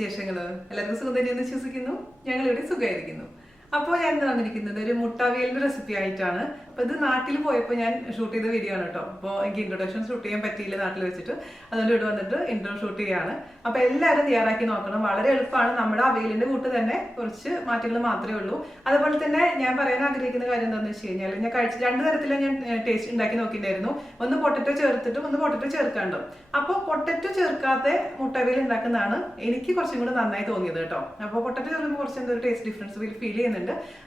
വിശേഷങ്ങൾ? എല്ലാവർക്കും സുഖം തന്നെയെന്ന് വിശ്വസിക്കുന്നു. ഞങ്ങളിവിടെ സുഖമായിരിക്കുന്നു. അപ്പോൾ ഞാൻ ഇന്ന് വന്നിരിക്കുന്നത് ഒരു മുട്ട അവിയലിന്റെ റെസിപ്പി ആയിട്ടാണ്. അപ്പോൾ ഇത് നാട്ടിൽ പോയപ്പോൾ ഞാൻ ഷൂട്ട് ചെയ്ത വീഡിയോ ആണ് കേട്ടോ. അപ്പോൾ എനിക്ക് ഇൻട്രൊഡക്ഷൻ ഷൂട്ട് ചെയ്യാൻ പറ്റിയില്ല നാട്ടിൽ വെച്ചിട്ട്, അതുകൊണ്ട് ഇവിടെ വന്നിട്ട് ഇൻട്രോ ഷൂട്ട് ചെയ്യാണ്. അപ്പോൾ എല്ലാവരും തയ്യാറാക്കി നോക്കണം. വളരെ എളുപ്പമാണ്. നമ്മുടെ അവിയലിന്റെ കൂട്ട് തന്നെ കുറച്ച് മാറ്റങ്ങൾ മാത്രമേ ഉള്ളൂ. അതുപോലെ തന്നെ ഞാൻ പറയാൻ ആഗ്രഹിക്കുന്ന കാര്യം എന്താണെന്ന് വെച്ച് കഴിഞ്ഞാൽ, ഞാൻ രണ്ട് തരത്തിലാണ് ഞാൻ ടേസ്റ്റ് ഉണ്ടാക്കി നോക്കിയിട്ടുണ്ടായിരുന്നു. ഒന്ന് പൊട്ടറ്റോ ചേർത്തിട്ടും ഒന്ന് പൊട്ടറ്റോ ചേർക്കാണ്ടും. അപ്പോൾ പൊട്ടറ്റോ ചേർക്കാത്ത മുട്ട അവിയൽ ഉണ്ടാക്കുന്നതാണ് എനിക്ക് കുറച്ചും കൂടെ നന്നായി തോന്നിയത് കേട്ടോ. അപ്പോൾ പൊട്ടറ്റോ ചേർക്കുമ്പോൾ കുറച്ച് എന്തോ ഒരു ടേസ്റ്റ് ഡിഫറൻസ് ഫീൽ ചെയ്യുന്നുണ്ട്.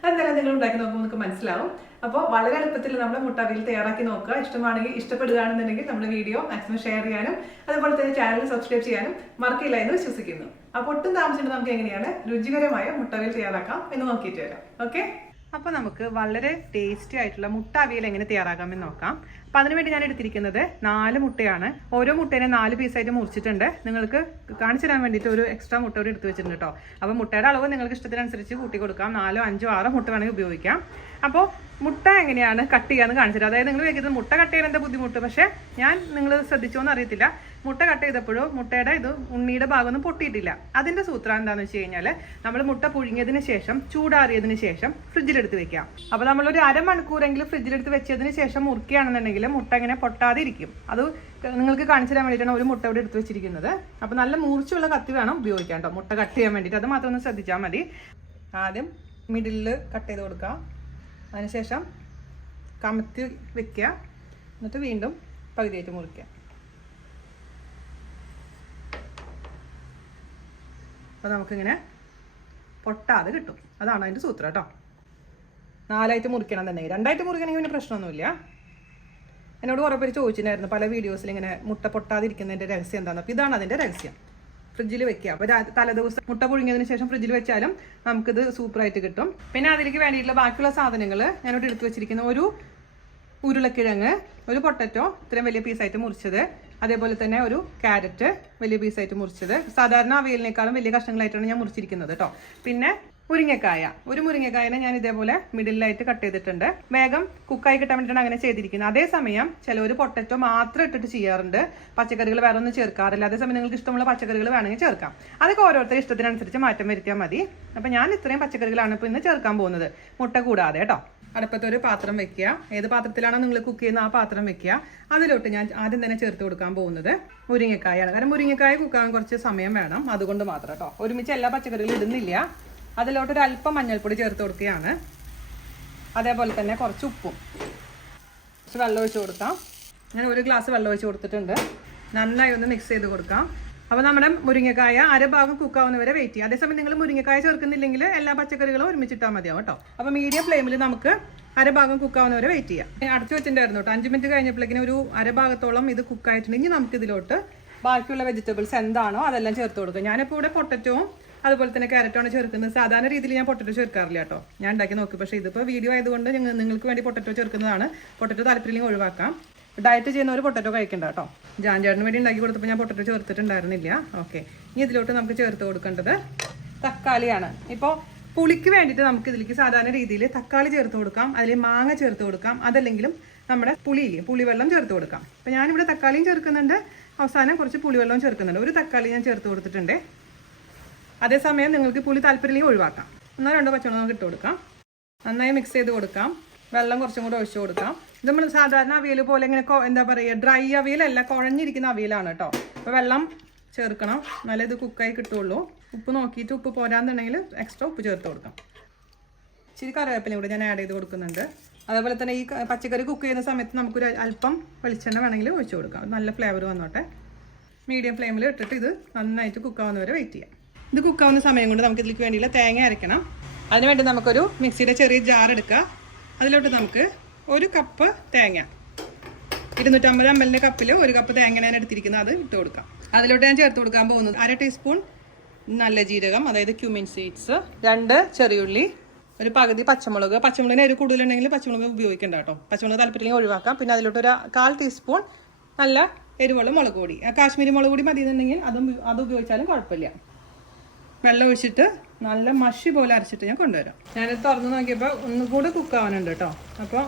അതെന്തായാലും നിങ്ങൾ ഉണ്ടാക്കി നോക്കുമ്പോൾ നിങ്ങൾക്ക് മനസ്സിലാവും. അപ്പോൾ വളരെ എളുപ്പത്തിൽ നമ്മുടെ മുട്ട അവിയൽ തയ്യാറാക്കി നോക്കുക. ഇഷ്ടമാണെങ്കിൽ, ഇഷ്ടപ്പെടുകയാണെന്നുണ്ടെങ്കിൽ നമ്മുടെ വീഡിയോ മാക്സിമം ഷെയർ ചെയ്യാനും അതുപോലെ തന്നെ ചാനൽ സബ്സ്ക്രൈബ് ചെയ്യാനും മറക്കില്ല എന്ന് വിശ്വസിക്കുന്നു. അപ്പോൾ ഒട്ടും താമസിച്ചിട്ട് നമുക്ക് എങ്ങനെയാണ് രുചികരമായ മുട്ട അവിയൽ തയ്യാറാക്കാം എന്ന് നോക്കിയിട്ട് വരാം. ഓക്കെ, അപ്പോൾ നമുക്ക് വളരെ ടേസ്റ്റി ആയിട്ടുള്ള മുട്ട അവിയൽ എങ്ങനെ തയ്യാറാക്കാമെന്ന് നോക്കാം. അപ്പം അതിനുവേണ്ടി ഞാൻ എടുത്തിരിക്കുന്നത് 4 മുട്ടയാണ്. ഓരോ മുട്ടേനെ 4 പീസായിട്ട് മുറിച്ചിട്ടുണ്ട്. നിങ്ങൾക്ക് കാണിച്ചു തരാൻ വേണ്ടിയിട്ട് ഒരു എക്സ്ട്രാ മുട്ട കൂടി എടുത്ത് വെച്ചിട്ടുണ്ട് കേട്ടോ. അപ്പോൾ മുട്ടയുടെ അളവ് നിങ്ങൾക്ക് ഇഷ്ടത്തിനനുസരിച്ച് കൂട്ടി കൊടുക്കാം. 4, 5, 6 മുട്ട വേണമെങ്കിൽ ഉപയോഗിക്കാം. അപ്പോൾ മുട്ട എങ്ങനെയാണ് കട്ട് ചെയ്യാന്ന് കാണിച്ചിട്ട്, അതായത് നിങ്ങൾ വെക്കുന്നത് മുട്ട കട്ട് ചെയ്യാൻ എന്താ ബുദ്ധിമുട്ട്, പക്ഷേ ഞാൻ നിങ്ങൾ ശ്രദ്ധിച്ചോന്ന് അറിയത്തില്ല, മുട്ട കട്ട് ചെയ്തപ്പോഴും മുട്ടയുടെ ഇത് ഉണ്ണിയുടെ ഭാഗമൊന്നും പൊട്ടിയിട്ടില്ല. അതിന്റെ സൂത്രം എന്താണെന്ന് വെച്ച് കഴിഞ്ഞാൽ, നമ്മൾ മുട്ട പുഴുങ്ങിയതിന് ശേഷം ചൂടാറിയതിന് ശേഷം ഫ്രിഡ്ജിലെടുത്ത് വെക്കാം. അപ്പോൾ നമ്മളൊരു അരമണിക്കൂറെങ്കിലും ഫ്രിഡ്ജിലെടുത്ത് വെച്ചതിന് ശേഷം മുറിക്കുകയാണെന്നുണ്ടെങ്കിൽ മുട്ട ഇങ്ങനെ പൊട്ടാതെ ഇരിക്കും. അത് നിങ്ങൾക്ക് കാണിച്ചു തരാൻ വേണ്ടിയിട്ടാണ് ഒരു മുട്ട ഇവിടെ എടുത്ത് വെച്ചിരിക്കുന്നത്. അപ്പോൾ നല്ല മൂർച്ചയുള്ള കത്തി വേണം ഉപയോഗിക്കാം കേട്ടോ മുട്ട കട്ട് ചെയ്യാൻ വേണ്ടിയിട്ട്. അത് മാത്രം ഒന്ന് ശ്രദ്ധിച്ചാൽ മതി. ആദ്യം മിഡിലിൽ കട്ട് ചെയ്ത് കൊടുക്കാം. അതിനുശേഷം കമത്തി വെക്കുക. എന്നിട്ട് വീണ്ടും പകുതിയായിട്ട് മുറിക്കുക. അപ്പോൾ നമുക്കിങ്ങനെ പൊട്ടാതെ കിട്ടും. അതാണ് അതിൻ്റെ സൂത്രം കേട്ടോ. 4ആയിട്ട് മുറിക്കണം തന്നെ. 2ആയിട്ട് മുറിക്കണമെങ്കിൽ പിന്നെ പ്രശ്നമൊന്നുമില്ല. എന്നോട് കുറേ പേര് ചോദിച്ചിട്ടുണ്ടായിരുന്നു പല വീഡിയോസിൽ ഇങ്ങനെ മുട്ട പൊട്ടാതിരിക്കുന്നതിൻ്റെ രഹസ്യം എന്താണ്. അപ്പോൾ ഇതാണ് അതിൻ്റെ രഹസ്യം. ഫ്രിഡ്ജിൽ വെക്കുക. അപ്പോൾ തലേദിവസം മുട്ട പുഴുങ്ങിയതിന് ശേഷം ഫ്രിഡ്ജിൽ വെച്ചാലും നമുക്കിത് സൂപ്പറായിട്ട് കിട്ടും. പിന്നെ അതിലേക്ക് വേണ്ടിയിട്ടുള്ള ബാക്കിയുള്ള സാധനങ്ങൾ ഞാനിവിടെ എടുത്ത് വെച്ചിരിക്കുന്ന ഒരു ഉരുളക്കിഴങ്ങ്, ഒരു പൊട്ടറ്റോ ഇത്രയും വലിയ പീസായിട്ട് മുറിച്ചത്, അതേപോലെ തന്നെ ഒരു ക്യാരറ്റ് വലിയ പീസായിട്ട് മുറിച്ചത്. സാധാരണ അവിയലിനേക്കാളും വലിയ കഷ്ണങ്ങളായിട്ടാണ് ഞാൻ മുറിച്ചിരിക്കുന്നത് കേട്ടോ. പിന്നെ മുരിങ്ങക്കായ, ഒരു മുരിങ്ങക്കായനെ ഞാൻ ഇതേപോലെ മിഡിലായിട്ട് കട്ട് ചെയ്തിട്ടുണ്ട്. വേഗം കുക്കായി കിട്ടാൻ വേണ്ടിയിട്ടാണ് അങ്ങനെ ചെയ്തിരിക്കുന്നത്. അതേസമയം ചിലവർ പൊട്ടറ്റോ മാത്രം ഇട്ടിട്ട് ചെയ്യാറുണ്ട്, പച്ചക്കറികൾ വേറെ ഒന്നും ചേർക്കാറില്ല. അതേസമയം നിങ്ങൾക്ക് ഇഷ്ടമുള്ള പച്ചക്കറികൾ വേണമെങ്കിൽ ചേർക്കാം. അതൊക്കെ ഓരോരുത്തരുടെ ഇഷ്ടത്തിനനുസരിച്ച് മാറ്റം വരുത്തിയാൽ മതി. അപ്പം ഞാൻ ഇത്രയും പച്ചക്കറികളാണ് ഇപ്പോൾ ഇന്ന് ചേർക്കാൻ പോകുന്നത്, മുട്ട കൂടാതെ കേട്ടോ. അടുപ്പത്തൊരു പാത്രം വെക്കുക. ഏത് പാത്രത്തിലാണോ നിങ്ങൾ കുക്ക് ചെയ്യുന്ന ആ പാത്രം വെക്കുക. അതിലോട്ട് ഞാൻ ആദ്യം തന്നെ ചേർത്ത് കൊടുക്കാൻ പോകുന്നത് മുരിങ്ങക്കായാണ്. കാരണം മുരിങ്ങക്കായ കുക്കാൻ കുറച്ച് സമയം വേണം, അതുകൊണ്ട് മാത്രം കേട്ടോ. ഒരുമിച്ച് എല്ലാ പച്ചക്കറികളും ഇടുന്നില്ല. അതിലോട്ട് ഒരു അല്പം മഞ്ഞൾപ്പൊടി ചേർത്ത് കൊടുക്കുകയാണ്. അതേപോലെ തന്നെ കുറച്ച് ഉപ്പും, കുറച്ച് വെള്ളം ഒഴിച്ച് കൊടുക്കാം. ഞാൻ 1 ഗ്ലാസ് വെള്ളം ഒഴിച്ച് കൊടുത്തിട്ടുണ്ട്. നന്നായി ഒന്ന് മിക്സ് ചെയ്ത് കൊടുക്കാം. അപ്പോൾ നമ്മുടെ മുരിങ്ങക്കായ അരഭാഗം കുക്കാവുന്ന വരെ വെയിറ്റ് ചെയ്യുക. അതേസമയം നിങ്ങൾ മുരിങ്ങക്കായ ചേർക്കുന്നില്ലെങ്കിൽ എല്ലാ പച്ചക്കറികളും ഒരുമിച്ചിട്ടാൽ മതിയാവും കേട്ടോ. അപ്പോൾ മീഡിയം ഫ്ലെയിമിൽ നമുക്ക് അരഭാഗം കുക്കാവുന്ന വരെ വെയിറ്റ് ചെയ്യാം. അടച്ചു വെച്ചിട്ടുണ്ടായിരുന്നു കേട്ടോ. 5 മിനിറ്റ് കഴിഞ്ഞപ്പോഴേക്കും ഒരു അരഭാഗത്തോളം ഇത് കുക്കായിട്ടുണ്ടെങ്കിൽ നമുക്ക് ഇതിലോട്ട് ബാക്കിയുള്ള വെജിറ്റബിൾസ് എന്താണോ അതെല്ലാം ചേർത്ത് കൊടുക്കുക. ഞാനിപ്പോൾ ഇവിടെ പൊട്ടറ്റോവും അതുപോലെ തന്നെ ക്യാരറ്റാണ് ചേർക്കുന്നത്. സാധാരണ രീതിയിൽ ഞാൻ പൊട്ടറ്റോ ചേർക്കാറില്ല കേട്ടോ. ഞാൻ ഉണ്ടാക്കി നോക്കി. പക്ഷേ ഇതിപ്പോൾ വീഡിയോ ആയതുകൊണ്ട് നിങ്ങൾക്ക് വേണ്ടി പൊട്ടറ്റോ ചേർക്കുന്നതാണ്. പൊട്ടറ്റോ താല്പര്യം ഒഴിവാക്കാം. ഡയറ്റ് ചെയ്യുന്നവർ പൊട്ടറ്റോ കഴിക്കണ്ട കേട്ടോ. ജാൻചേട്ടന് വേണ്ടി ഉണ്ടാക്കി കൊടുത്തപ്പോൾ ഞാൻ പൊട്ടറ്റോ ചേർത്തിട്ടുണ്ടായിരുന്നില്ല. ഓക്കെ, ഇനി ഇതിലോട്ട് നമുക്ക് ചേർത്ത് കൊടുക്കേണ്ടത് തക്കാളിയാണ്. ഇപ്പോൾ പുളിക്ക് വേണ്ടിയിട്ട് നമുക്ക് ഇതിലേക്ക് സാധാരണ രീതിയിൽ തക്കാളി ചേർത്ത് കൊടുക്കാം, അതിൽ മാങ്ങ ചേർത്ത് കൊടുക്കാം, അതല്ലെങ്കിലും നമ്മുടെ പുളിവെള്ളം ചേർത്ത് കൊടുക്കാം. അപ്പോൾ ഞാനിവിടെ തക്കാളിയും ചേർക്കുന്നുണ്ട്, അവസാനം കുറച്ച് പുളിവെള്ളവും ചേർക്കുന്നുണ്ട്. ഒരു തക്കാളി ഞാൻ ചേർത്ത് കൊടുത്തിട്ടുണ്ട്. അതേസമയം നിങ്ങൾക്ക് പുളി താല്പര്യം ഒഴിവാക്കാം. 1-2 പച്ചമുളക് നമുക്ക് ഇട്ട് കൊടുക്കാം. നന്നായി മിക്സ് ചെയ്ത് കൊടുക്കാം. വെള്ളം കുറച്ചും കൂടെ ഒഴിച്ചു കൊടുക്കാം. ഇത് നമ്മൾ സാധാരണ അവിയൽ പോലെ ഇങ്ങനെ എന്താ പറയുക, ഡ്രൈ അവിയലല്ല, കുഴഞ്ഞിരിക്കുന്ന അവിയലാണ് കേട്ടോ. അപ്പോൾ വെള്ളം ചേർക്കണം, നല്ല ഇത് കുക്കായി കിട്ടുള്ളൂ. ഉപ്പ് നോക്കിയിട്ട് ഉപ്പ് പോരാന്നുണ്ടെങ്കിൽ എക്സ്ട്രാ ഉപ്പ് ചേർത്ത് കൊടുക്കാം. ഇച്ചിരി കറിവേപ്പില കൂടെ ഞാൻ ആഡ് ചെയ്ത് കൊടുക്കുന്നുണ്ട്. അതേപോലെ തന്നെ ഈ പച്ചക്കറി കുക്ക് ചെയ്യുന്ന സമയത്ത് നമുക്കൊരു അല്പം വെളിച്ചെണ്ണ വേണമെങ്കിൽ ഒഴിച്ചു കൊടുക്കാം. നല്ല ഫ്ലേവർ വന്നോട്ടെ. മീഡിയം ഫ്ലെയിമിൽ ഇട്ടിട്ട് ഇത് നന്നായിട്ട് കുക്കാവുന്നവരെ വെയിറ്റ് ചെയ്യാം. ഇത് കുക്കാവുന്ന സമയം കൊണ്ട് നമുക്ക് ഇതിലേക്ക് വേണ്ടിയുള്ള തേങ്ങ അരയ്ക്കണം. അതിനുവേണ്ടി നമുക്കൊരു മിക്സിയുടെ ചെറിയ ജാർ എടുക്കുക. അതിലോട്ട് നമുക്ക് 1 കപ്പ് തേങ്ങ, 250 ml കപ്പിൽ 1 കപ്പ് തേങ്ങ ഞാൻ എടുത്തിരിക്കുന്നത്, അത് ഇട്ട് കൊടുക്കാം. അതിലോട്ട് ഞാൻ ചേർത്ത് കൊടുക്കാൻ പോകുന്നത് 1/2 ടീസ്പൂൺ നല്ല ജീരകം, അതായത് ക്യൂമിൻ സീഡ്സ്, 2 ചെറിയുള്ളി, ഒരു പകുതി പച്ചമുളക്. പച്ചമുളകിന് എരിവ് കൂടുതലുണ്ടെങ്കിൽ പച്ചമുളക് ഉപയോഗിക്കേണ്ട കേട്ടോ. പച്ചമുളക് താല്പര്യം ഒഴിവാക്കാം. പിന്നെ അതിലോട്ട് ഒരു 1/4 ടീസ്പൂൺ നല്ല എരിവുള്ള മുളക് പൊടി, കാശ്മീരി മുളക് പൊടി മതി എന്നുണ്ടെങ്കിൽ അത് ഉപയോഗിച്ചാലും കുഴപ്പമില്ല. വെള്ളം ഒഴിച്ചിട്ട് നല്ല മഷി പോലെ അരച്ചിട്ട് ഞാൻ കൊണ്ടുവരാം. ഞാനിത് തുറന്ന് നോക്കിയപ്പോൾ ഒന്നുകൂടെ കുക്കാവാനുണ്ട് കേട്ടോ. അപ്പോൾ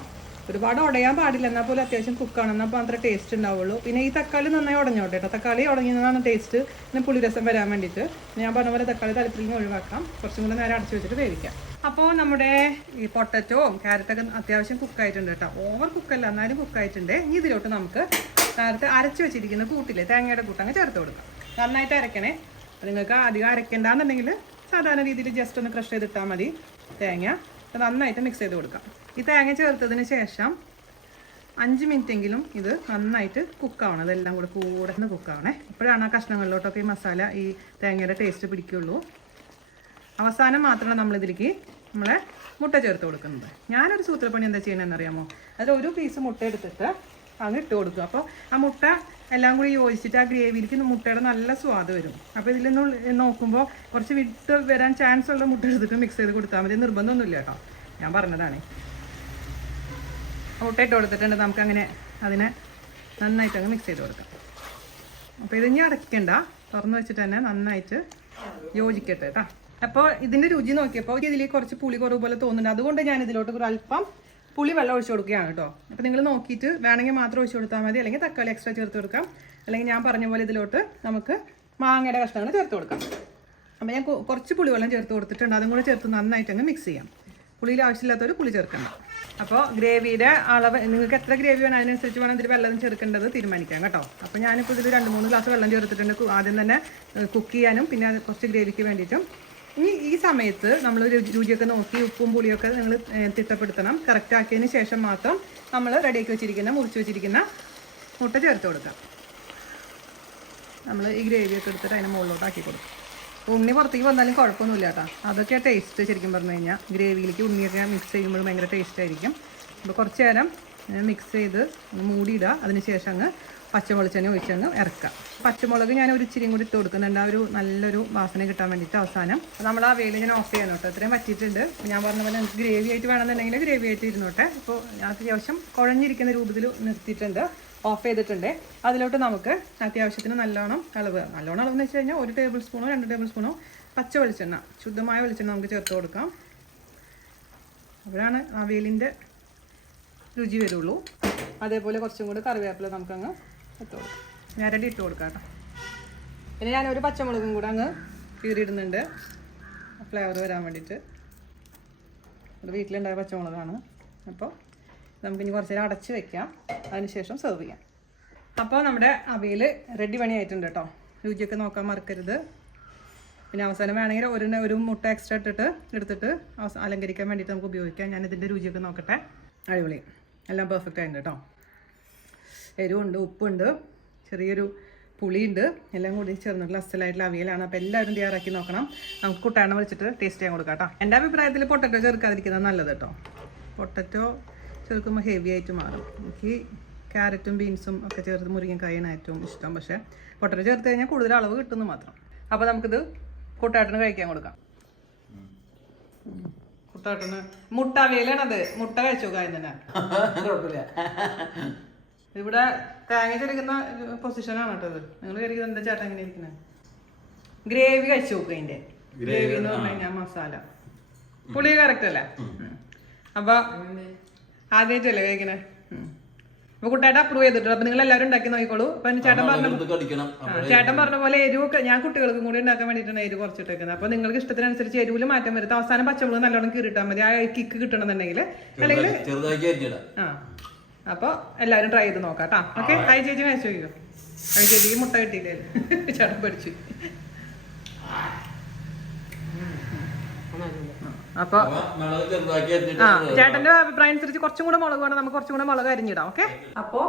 ഒരുപാട് ഉടയാൻ പാടില്ല, എന്നാൽ പോലും അത്യാവശ്യം കുക്കാണ്, എന്നാൽ മാത്രമേ ടേസ്റ്റ് ഉണ്ടാവുള്ളൂ. പിന്നെ ഈ തക്കാളി നന്നായി ഉടഞ്ഞോട്ടെ കേട്ടോ. തക്കാളി ഉടഞ്ഞതാണ് ടേസ്റ്റ്, പിന്നെ പുളിരസം വരാൻ വേണ്ടിയിട്ട്. ഞാൻ പറഞ്ഞ പോലെ തക്കാളി താല്പര്യം ഒഴിവാക്കാം, കുറച്ചും കൂടെ നേരം അടച്ചു വെച്ചിട്ട് വേവിക്കാം. അപ്പോൾ നമ്മുടെ ഈ പൊട്ടറ്റോവും ക്യാരറ്റൊക്കെ അത്യാവശ്യം കുക്കായിട്ടുണ്ട് കേട്ടോ. ഓവർ കുക്കല്ല, എന്നാലും കുക്കായിട്ടുണ്ട്. ഇനി ഇതിലോട്ട് നമുക്ക് നേരത്തെ അരച്ച് വെച്ചിരിക്കുന്ന കൂട്ടില്ലേ, തേങ്ങയുടെ കൂട്ടങ്ങ് ചേർത്ത് കൊടുക്കാം. നന്നായിട്ട് അരക്കണേ. നിങ്ങൾക്ക് അധികം അരയ്ക്കണ്ടെന്നുണ്ടെങ്കിൽ സാധാരണ രീതിയിൽ ജസ്റ്റ് ഒന്ന് ക്രഷ് ചെയ്തിട്ടാൽ മതി. തേങ്ങ നന്നായിട്ട് മിക്സ് ചെയ്ത് കൊടുക്കാം. ഈ തേങ്ങ ചേർത്തതിന് ശേഷം 5 മിനിറ്റെങ്കിലും ഇത് നന്നായിട്ട് കുക്കാവണം. അതെല്ലാം കൂടെ കൂടെ കുക്കാവണേ. അപ്പോഴാണ് ആ കഷ്ണങ്ങളിലോട്ടൊക്കെ ഈ മസാല, ഈ തേങ്ങയുടെ ടേസ്റ്റ് പിടിക്കുള്ളൂ. അവസാനം മാത്രമാണ് നമ്മളിതിലേക്ക് നമ്മളെ മുട്ട ചേർത്ത് കൊടുക്കുന്നത്. ഞാനൊരു സൂത്രപ്പണി എന്താ ചെയ്യണമെന്ന് അറിയാമോ? അതിൽ ഒരു പീസ് മുട്ട എടുത്തിട്ട് അങ്ങ് ഇട്ട് കൊടുക്കും. അപ്പോൾ ആ മുട്ട എല്ലാം കൂടി യോജിച്ചിട്ട് ആ ഗ്രേവിയിലേക്ക് മുട്ടയുടെ നല്ല സ്വാദ് വരും. അപ്പോൾ ഇതിൽ നിന്ന് നോക്കുമ്പോൾ കുറച്ച് വിട്ട് വരാൻ ചാൻസ് ഉള്ള മുട്ട എടുത്തിട്ട് മിക്സ് ചെയ്ത് കൊടുത്താൽ മതി. നിർബന്ധമൊന്നുമില്ല കേട്ടോ, ഞാൻ പറഞ്ഞതാണ്. മുട്ട ഇട്ട് കൊടുത്തിട്ടുണ്ട്. നമുക്കങ്ങനെ അതിനെ നന്നായിട്ട് അങ്ങ് മിക്സ് ചെയ്ത് കൊടുക്കാം. അപ്പോൾ ഇതിനി അടയ്ക്കണ്ട, തുറന്ന് വെച്ചിട്ട് തന്നെ നന്നായിട്ട് യോജിക്കട്ടെ കേട്ടോ. അപ്പോൾ ഇതിൻ്റെ രുചി നോക്കിയപ്പോൾ ഇതിലേക്ക് കുറച്ച് പുളി കുറവ് പോലെ തോന്നുന്നുണ്ട്. അതുകൊണ്ട് ഞാൻ ഇതിലോട്ട് ഒരു അല്പം പുളി വെള്ളം ഒഴിച്ചു കൊടുക്കുകയാണ് കേട്ടോ. അപ്പോൾ നിങ്ങൾ നോക്കിയിട്ട് വേണമെങ്കിൽ മാത്രം ഒഴിച്ചു കൊടുത്താൽ മതി, അല്ലെങ്കിൽ തക്കാളി എക്സ്ട്രാ ചേർത്ത് കൊടുക്കാം, അല്ലെങ്കിൽ ഞാൻ പറഞ്ഞ പോലെ ഇതിലോട്ട് നമുക്ക് മാങ്ങയുടെ കഷ്ണങ്ങൾ ചേർത്ത് കൊടുക്കാം. അപ്പോൾ ഞാൻ കുറച്ച് പുളിവെള്ളം ചേർത്ത് കൊടുത്തിട്ടുണ്ട്. അതും കൂടെ ചേർത്ത് നന്നായിട്ട് അങ്ങ് മിക്സ് ചെയ്യാം. പുളിയിൽ ആവശ്യമില്ലാത്തവർ പുളി ചേർക്കണം. അപ്പോൾ ഗ്രേവിയുടെ അളവ് നിങ്ങൾക്ക് എത്ര ഗ്രേവി വേണം അതിനനുസരിച്ച് വേണം ഇതിൽ വെള്ളം ചേർക്കേണ്ടത് തീരുമാനിക്കാം കേട്ടോ. അപ്പോൾ ഞാനിപ്പോൾ ഇതിൽ 2-3 ഗ്ലാസ് വെള്ളം ചേർത്തിട്ടുണ്ട്, ആദ്യം തന്നെ കുക്ക് ചെയ്യാനും പിന്നെ കുറച്ച് ഗ്രേവിക്ക് വേണ്ടിയിട്ടും. ഇനി ഈ സമയത്ത് നമ്മൾ രുചിയൊക്കെ നോക്കി ഉപ്പും പുളിയൊക്കെ നിങ്ങൾ തിട്ടപ്പെടുത്തണം. കറക്റ്റ് ആക്കിയതിന് ശേഷം മാത്രം നമ്മൾ റെഡിയാക്കി വെച്ചിരിക്കുന്ന മുറിച്ച് വെച്ചിരിക്കുന്ന മുട്ട ചേർത്ത് കൊടുക്കാം. നമ്മൾ ഈ ഗ്രേവിയൊക്കെ എടുത്തിട്ട് അതിന് മുകളിലോട്ട് ആക്കി കൊടുക്കും. ഉണ്ണി പുറത്തേക്ക് വന്നാലും കുഴപ്പമൊന്നുമില്ല കേട്ടോ. അതൊക്കെ ടേസ്റ്റ് ശരിക്കും പറഞ്ഞു കഴിഞ്ഞാൽ ഗ്രേവിയിലേക്ക് ഉണ്ണിയൊക്കെ മിക്സ് ചെയ്യുമ്പോൾ ഭയങ്കര ടേസ്റ്റ് ആയിരിക്കും. അപ്പോൾ കുറച്ച് നേരം മിക്സ് ചെയ്ത് മൂടിയിടുക. അതിന് ശേഷം അങ്ങ് പച്ചമുളച്ചെണ്ണ ഒഴിച്ചങ്ങ് ഇറക്കുക. പച്ചമുളക് ഞാൻ ഒരു ഇച്ചിരിയും കൂടി ഇട്ട് കൊടുക്കുന്നുണ്ട്, ആ ഒരു നല്ലൊരു വാസന കിട്ടാൻ വേണ്ടിയിട്ട്. അവസാനം നമ്മൾ ആ വേല ഞാൻ ഓഫ് ചെയ്യണം കേട്ടോ. ഇത്രയും പറ്റിയിട്ടുണ്ട്. ഞാൻ പറഞ്ഞ പോലെ എനിക്ക് ഗ്രേവി ആയിട്ട് വേണമെന്നുണ്ടെങ്കിൽ ഗ്രേവി ആയിട്ട് ഇരുന്നോട്ടെ. ഇപ്പോൾ അത്യാവശ്യം കുഴഞ്ഞിരിക്കുന്ന രൂപത്തിൽ നിർത്തിയിട്ടുണ്ട്, ഓഫ് ചെയ്തിട്ടുണ്ട്. അതിലോട്ട് നമുക്ക് അത്യാവശ്യത്തിന് നല്ലോണം അളവെന്ന് വെച്ച് കഴിഞ്ഞാൽ 1 ടേബിൾ സ്പൂണോ 2 ടേബിൾ സ്പൂണോ പച്ച വെളിച്ചെണ്ണ, ശുദ്ധമായ വെളിച്ചെണ്ണ നമുക്ക് ചേർത്ത് കൊടുക്കാം. അപ്പോഴാണ് അവിയലിൻ്റെ രുചി വരുള്ളൂ. അതേപോലെ കുറച്ചും കൂടി കറിവേപ്പില നമുക്കങ്ങ് ഇട്ട് കൊടുക്കാം. ഞരടി ഇട്ട് കൊടുക്കാം കേട്ടോ. പിന്നെ ഞാനൊരു പച്ചമുളകും കൂടെ അങ്ങ് കീറിയിടുന്നുണ്ട്, ഫ്ലേവർ വരാൻ വേണ്ടിയിട്ട്. അത് വീട്ടിലുണ്ടായ പച്ചമുളകാണ്. അപ്പോൾ നമുക്കിനി കുറച്ച് നേരം അടച്ച് വെക്കാം, അതിനുശേഷം സെർവ് ചെയ്യാം. അപ്പോൾ നമ്മുടെ അവിയൽ റെഡി പണിയായിട്ടുണ്ട് കേട്ടോ. രുചിയൊക്കെ നോക്കാൻ മറക്കരുത്. പിന്നെ അവസാനം വേണമെങ്കിൽ ഒരു മുട്ട എക്സ്ട്രാ എടുത്തിട്ട് അലങ്കരിക്കാൻ വേണ്ടിയിട്ട് നമുക്ക് ഉപയോഗിക്കാം. ഞാനിതിൻ്റെ രുചിയൊക്കെ നോക്കട്ടെ. അടിപൊളി, എല്ലാം പെർഫെക്റ്റ് ആയിട്ടുണ്ട് കേട്ടോ. എരിവുണ്ട്, ഉപ്പുണ്ട്, ചെറിയൊരു പുളിയുണ്ട്, എല്ലാം കൂടി ചേർന്നിട്ടുള്ള അസലായിട്ടുള്ള അവിയലാണ്. അപ്പോൾ എല്ലാവരും തയ്യാറാക്കി നോക്കണം. നമുക്ക് കുട്ടാണ് വിളിച്ചിട്ട് ടേസ്റ്റ് ചെയ്യാൻ കൊടുക്കാം കേട്ടോ. എൻ്റെ അഭിപ്രായത്തിൽ പൊട്ടറ്റോ ചേർക്കാതിരിക്കുന്നത് നല്ലത് കേട്ടോ. പൊട്ടറ്റോ ചേർക്കുമ്പോൾ ഹെവി ആയിട്ട് മാറും. എനിക്ക് ക്യാരറ്റും ബീൻസും ഒക്കെ ചേർത്ത് മുരിങ്ങക്കായാണ് ഏറ്റവും ഇഷ്ടം. പക്ഷേ പൊട്ടറ്റോ ചേർത്ത് കഴിഞ്ഞാൽ കൂടുതൽ അളവ് കിട്ടുന്നു മാത്രം. അപ്പോൾ നമുക്കിത് കുട്ടാട്ടിന് കഴിക്കാൻ കൊടുക്കാം. കുട്ടാട്ടിന് മുട്ട അവിയലാണത്. മുട്ട കഴിച്ചു നോക്കാം തന്നെ. ഇവിടെ തേങ്ങ ചെറുക്കുന്ന പൊസിഷനാണ് കേട്ടത്. നിങ്ങൾ കരുതി എന്താ ചേട്ടൻ എങ്ങനെ ഇരിക്കുന്നത്? ഗ്രേവി കഴിച്ചു നോക്കുക. അതിൻ്റെ ഗ്രേവി എന്ന് പറഞ്ഞു കഴിഞ്ഞാൽ മസാല പുളി കറക്റ്റ് അല്ലേ? അപ്പൊ ആദ്യമായിട്ടല്ലേ കഴിക്കണേ? അപ്പൊ കുട്ടായിട്ട് അപ്രൂവ് ചെയ്തിട്ടുണ്ട്. അപ്പൊ നിങ്ങൾ എല്ലാവരും ഉണ്ടാക്കി നോക്കിക്കോളൂ. അപ്പൊ ചേട്ടൻ പറഞ്ഞ പോലെ എരിവൊക്കെ ഞാൻ കുട്ടികൾക്കും കൂടി ഉണ്ടാക്കാൻ വേണ്ടിയിട്ടാണ് എരിവ് കുറച്ചിട്ടേക്കുന്നത്. അപ്പൊ നിങ്ങൾക്ക് ഇഷ്ടത്തിനനുസരിച്ച് എരിവിൽ മാറ്റം വരുത്താം. അവസാനം പച്ചമുളക് നല്ലോണം കീറിട്ടാൽ മതി, ആ കിക്ക് കിട്ടണമെന്നുണ്ടെങ്കിൽ. അല്ലെങ്കിൽ അപ്പോൾ എല്ലാവരും ട്രൈ ചെയ്ത് നോക്കാം കേട്ടോ. ഓക്കെ, ഹൈ ചേച്ചി കഴിച്ചു നോക്കിക്കോ. ഹൈ ചേച്ചിക്ക് മുട്ട കിട്ടിയില്ലേ? ചേട്ടൻ പഠിച്ചു. അപ്പോൾ ചേട്ടൻ്റെ അഭിപ്രായം അനുസരിച്ച് കുറച്ചും കൂടെ മുളക് വേണം, നമുക്ക് കുറച്ചും കൂടെ മുളക് അരിഞ്ഞിടാം. ഓക്കെ, അപ്പോൾ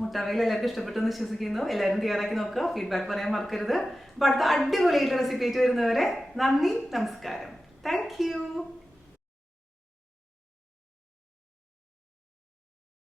മുട്ടഅവിയൽ എല്ലാവർക്കും ഇഷ്ടപ്പെട്ടെന്ന് വിശ്വസിക്കുന്നു. എല്ലാവരും തയ്യാറാക്കി നോക്കുക, ഫീഡ്ബാക്ക് പറയാൻ മറക്കരുത്. അപ്പോൾ അടുത്ത അടിപൊളിയായിട്ട് റെസിപ്പി ആയിട്ട് വരുന്നവരെ നന്ദി, നമസ്കാരം. Thank you.